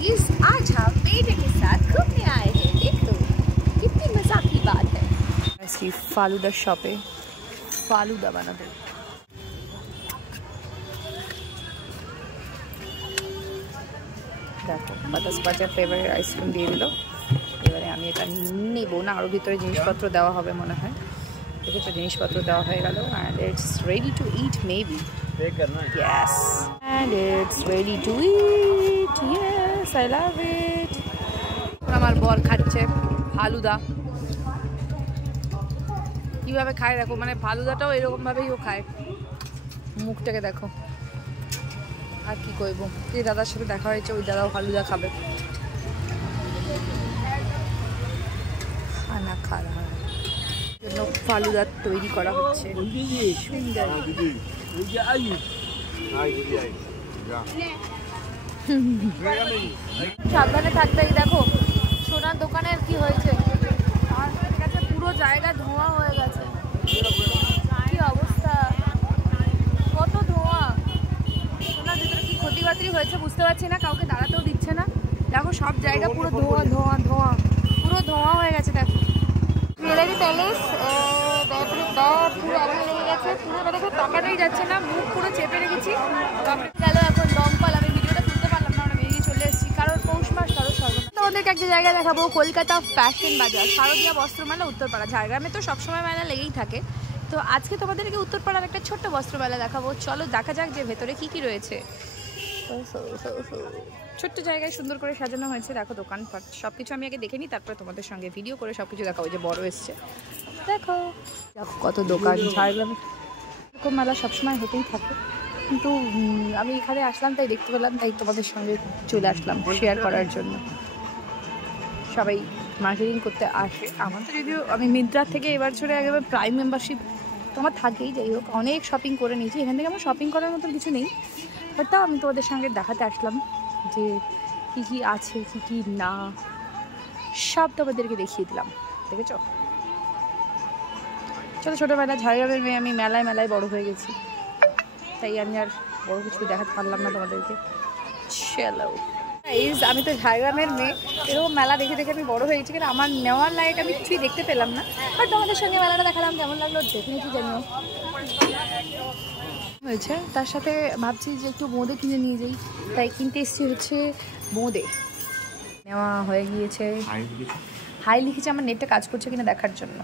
आज हम बेटे के साथ घूमने आए हैं। देखो कितनी मजाक की बात है। ऐसी फालूदा शॉपे फालूदा বানাবে। দেখো বাটারস্কচের ফ্লেভারের আইসক্রিম দিয়ে দিল। এবারে আমি এটা নেবো না, আরও ভিতরে জিনিসপত্র দেওয়া হবে মনে হয়। দেখেছো জিনিসপত্র দেওয়া হয়ে গেল। And it's ready to it maybe. Yes, and it's ready to eat. Yes, I love it. আমার বর খাচ্ছে ফালুদা। কিভাবে খায় দেখো, মানে ফালুদাটাও এরকম ভাবেই ও খায়। মুখটাকে দেখো। আর কি করবো, যে দাদার সাথে দেখা হয়েছে ওই দাদাও ফালুদা খাবে। খানা খাওয়া জন্য ফালুদা তৈরি করা হচ্ছে। সুন্দর। সাবধানে থাকবে। দেখো সোনার দোকানের কি হয়েছে, পুরো জায়গা ধোঁয়া হয়ে গেছে। কি অবস্থা, কত ধোঁয়া। সোনার ভিতরে কি ক্ষতি বাতি হয়েছে বুঝতে পারছি না, কাউকে দাঁড়াতেও দিচ্ছে না। দেখো সব জায়গা পুরো ধোঁয়া ধোঁয়া ধোঁয়া, পুরো ধোঁয়া হয়ে গেছে। দেখো জুয়েলারি প্যালেস পুরো আগুন লেগে গেছে। পুরো দেখো তাকাতেই যাচ্ছে না, মুখ পুরো চেপে রেখেছি। গেল এখন দমকল। আমি ভিডিওটা তুলতে পারলাম না, আমরা বেরিয়ে চলে এসেছি। কারোর পৌষ মাস, কারোর সর্বনাশ। তোমাদেরকে একটা জায়গায় দেখাবো, কলকাতা ফ্যাশন বাজার, শারদীয়া বস্ত্রমেলা, উত্তরপাড়া। ঝাড়গ্রামে তো সবসময় মেলা লেগেই থাকে, তো আজকে তোমাদেরকে উত্তরপাড়ার একটা ছোট্ট বস্ত্রমেলা দেখাবো। চলো দেখা যাক যে ভেতরে কি কি রয়েছে। ছোট্ট জায়গায় সুন্দর করে সাজানো হয়েছে। দেখো দোকানপাট সবকিছু আমি আগে দেখে নিই, তারপরে তোমাদের সঙ্গে ভিডিও করে সবকিছু দেখাবো। যে বড় এসছে দেখো, কত দোকান। ঝাড়গ্রামে এরকম মেলা সবসময় হতেই থাকে, কিন্তু আমি এখানে আসলাম তাই দেখতে পেলাম, তাই তোমাদের সঙ্গে চলে আসলাম শেয়ার করার জন্য। সবাই মার্কেটিং করতে আসে। আমার তো যদিও আমি মিন্ত্রার থেকে এবার ছেড়ে একেবারে প্রাইম মেম্বারশিপ তোমার থাকেই। যাই হোক অনেক শপিং করে নিয়েছি, এখান থেকে আমার শপিং করার মতন কিছু নেই, বাট তাও আমি তোমাদের সঙ্গে দেখাতে আসলাম যে কী কী আছে কী কী না, সব তোমাদেরকে দেখিয়ে দিলাম। দেখেছো ছোটো ছোটোবেলা ঝাড়গ্রামের মেয়ে, আমি মেলায় মেলায় বড় হয়ে গেছি, তাই আমি আর বড় কিছু দেখাতে পারলাম না তোমাদেরকে। চলো আমি তো ঝাড়গ্রামের মেয়ে, এরকম মেলা দেখে দেখে আমি বড় হয়েছি, কিন্তু আমার নেওয়ার লাইক আমি কিছুই দেখতে পেলাম না। আর তোমাদের সঙ্গে মেলাটা দেখালাম, কেমন লাগলো দেখে কি জানিও হয়েছে। তার সাথে ভাবছি যে একটু বোঁদে কিনে নিয়ে যাই, তাই কিনতে এসেছি হচ্ছে বোঁদে। নেওয়া হয়ে গিয়েছে। হাই লিখেছে, আমার নেটটা কাজ করছে কিনা দেখার জন্য।